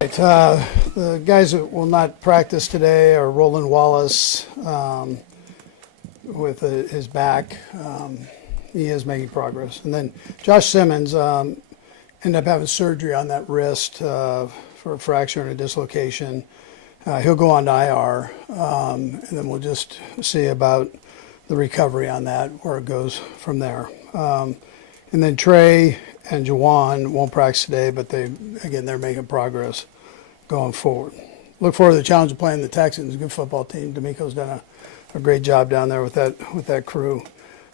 Right, the guys that will not practice today are Roland Wallace with his back. He is making progress. And then Josh Simmons ended up having surgery on that wrist for a fracture and a dislocation. He'll go on to IR, and then we'll just see about the recovery on that, where it goes from there. And then Trey and Jawan won't practice today, but they're making progress going forward. Look forward to the challenge of playing the Texans. Good football team. D'Amico's done a great job down there with that crew.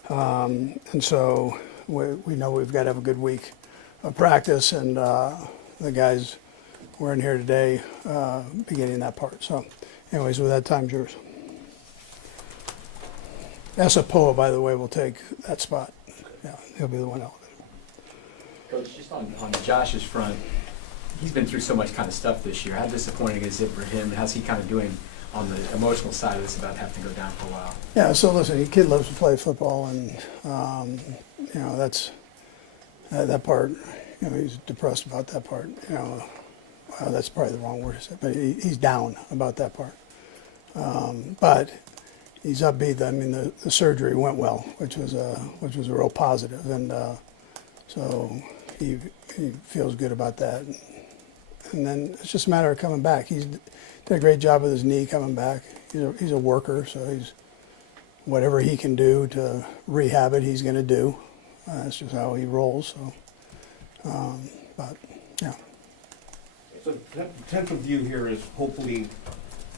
And so we know we've got to have a good week of practice, and the guys were in here today beginning that part. So anyways, with that, time's yours. Esapoa, by the way, will take that spot. Yeah, he'll be the one elevated. Coach, just on Josh's front, he's been through so much kind of stuff this year. How disappointing is it for him? How's he kind of doing on the emotional side of this about having to go down for a while? Yeah, so listen, the kid loves to play football, and that's that part. He's depressed about that part. That's probably the wrong word to say, but he's down about that part. But he's upbeat. I mean, the surgery went well, which was a real positive, and so he feels good about that. And then it's just a matter of coming back. He's did a great job with his knee coming back. He's a worker, so he's whatever he can do to rehab it, he's going to do. That's just how he rolls. So, but yeah. So the potential view here is hopefully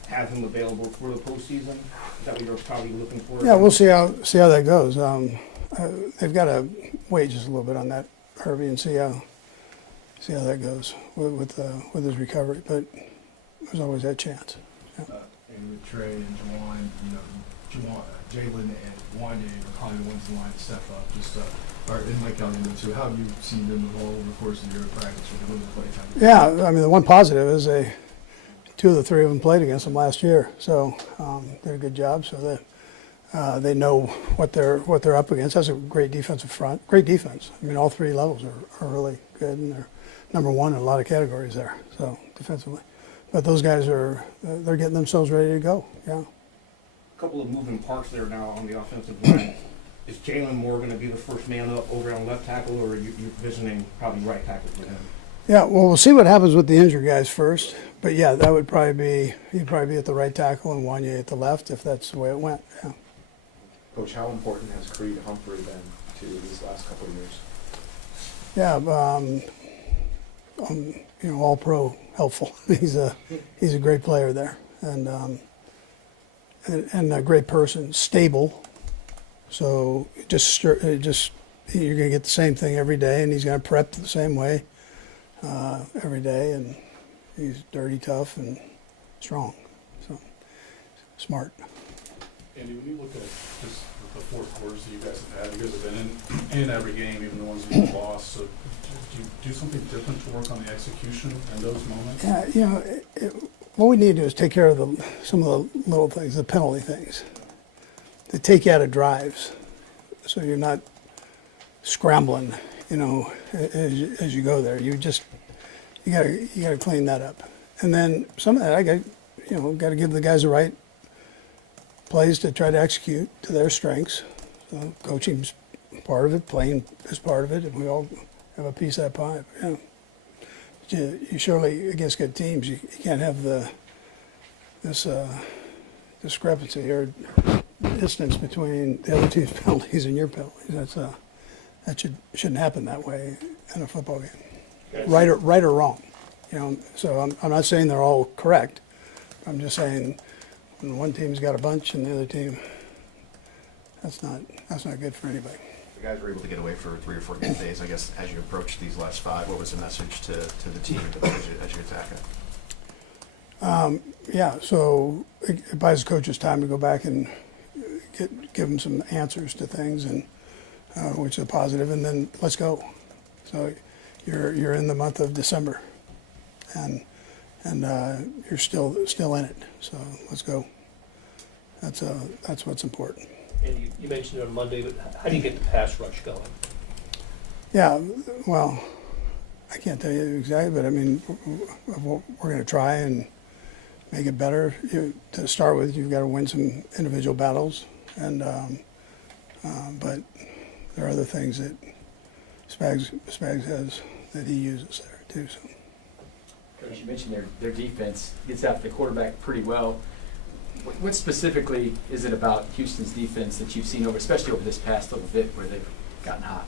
have him available for the postseason. Is that what you're probably looking for? Yeah, we'll see how that goes. They've got to wait just a little bit on that, Harvey, and see how that goes with his recovery. But there's always that chance. Yeah. And with Trey and Jawan, Jalen and Wanye are probably the ones in line to step up. And Mike Elliott too. How have you seen them evolve over the course of your practice with the play time? Yeah, I mean the one positive is two of the three of them played against them last year, so they did a good job. So that they know what they're up against. That's a great defensive front. Great defense. I mean all three levels are really good, and they're number one in a lot of categories there. So defensively. But those guys they're getting themselves ready to go. Yeah. A couple of moving parts there now on the offensive line. Is Jalen Moore going to be the first man up over on left tackle, or are you visiting probably right tackle with him? Yeah, well, we'll see what happens with the injured guys first. But yeah, that would he'd probably be at the right tackle and Wanye at the left if that's the way it went. Yeah. Coach, how important has Creed Humphrey been to these last couple of years? Yeah, all pro helpful. He's a great player there, and a great person, stable. So you're going to get the same thing every day, and he's going to prep the same way every day, and he's dirty, tough, and strong. So smart. Andy, when you look at just the four quarters that you guys have been in every game, even the ones you've lost. So do you do something different to work on the execution in those moments? Yeah, what we need to do is take care of some of the little things, the penalty things. They take you out of drives, so you're not scrambling, as you go there. You gotta clean that up, and then some of that I got to give the guys the right plays to try to execute to their strengths. So coaching's part of it, playing is part of it, and we all have a piece of that pie. Yeah. You surely against good teams, you can't have this discrepancy or distance between the other team's penalties and your penalties. That shouldn't happen that way in a football game, yes. Right or wrong. So I'm not saying they're all correct. I'm just saying when one team's got a bunch and the other team, that's not good for anybody. You guys were able to get away for 3 or 4 good days. I guess as you approach these last 5, what was the message to the team as you attack it? Yeah, so it buys coaches time to go back and give them some answers to things, and which is positive, and then let's go. So you're in the month of December, and you're still in it. So let's go. That's what's important. And you mentioned it on Monday, but how do you get the pass rush going? Yeah, well, I can't tell you exactly, but I mean, we're going to try and make it better. To start with, you've got to win some individual battles, and but there are other things that Spags has that he uses there too. So. Coach, you mentioned their defense gets after the quarterback pretty well. What specifically is it about Houston's defense that you've seen especially over this past little bit, where they've gotten hot?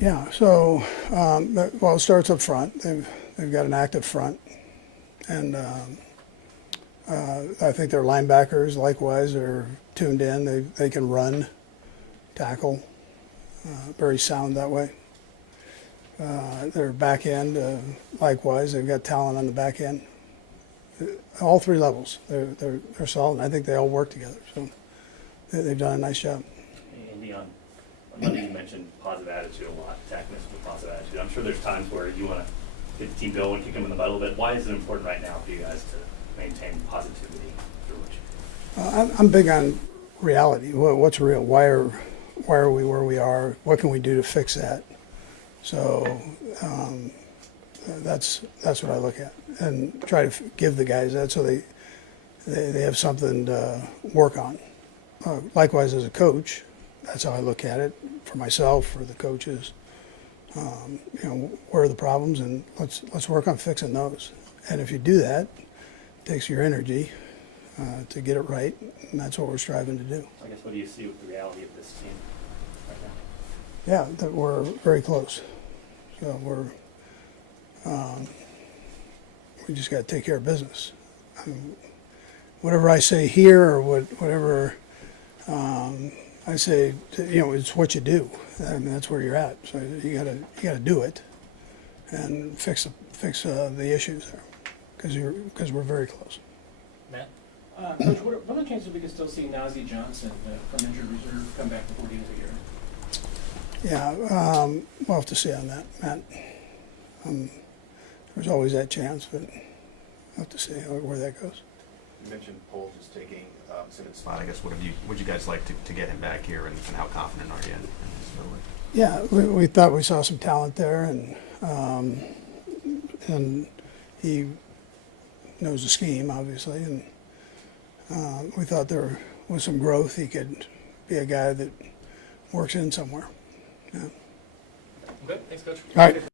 Yeah, so well, it starts up front. They've got an active front, and I think their linebackers likewise are tuned in. They can run, tackle, very sound that way. Their back end, likewise, they've got talent on the back end. All three levels, they're solid. And I think they all work together, so they've done a nice job. And Leon, I know you mentioned positive attitude a lot, attacking with positive attitude. I'm sure there's times where you want to get the team going, kick them in the butt a little bit. Why is it important right now for you guys to maintain positivity through which? I'm big on reality. What's real? Why are we where we are? What can we do to fix that? So that's what I look at, and try to give the guys that so they have something to work on. Likewise, as a coach, that's how I look at it for myself, for the coaches. Where are the problems, and let's work on fixing those. And if you do that, it takes your energy to get it right, and that's what we're striving to do. I guess what do you see with the reality of this team right now? Yeah, that we're very close. So we just got to take care of business. Whatever I say here, or whatever I say, it's what you do. I mean, that's where you're at. So you gotta do it and fix the issues there, because we're very close. Matt? Coach, what are the chances we could still see Nazi Johnson from injured reserve come back before the end of the year? Yeah, we'll have to see on that, Matt. There's always that chance, but we'll have to see where that goes. You mentioned Paul just taking Simmons' spot. I guess would you guys like to get him back here, and how confident are you in his ability? Yeah, we thought we saw some talent there, and he knows the scheme, obviously, and we thought there was some growth. He could be a guy that works in somewhere. Yeah. Okay, thanks, Coach. All right.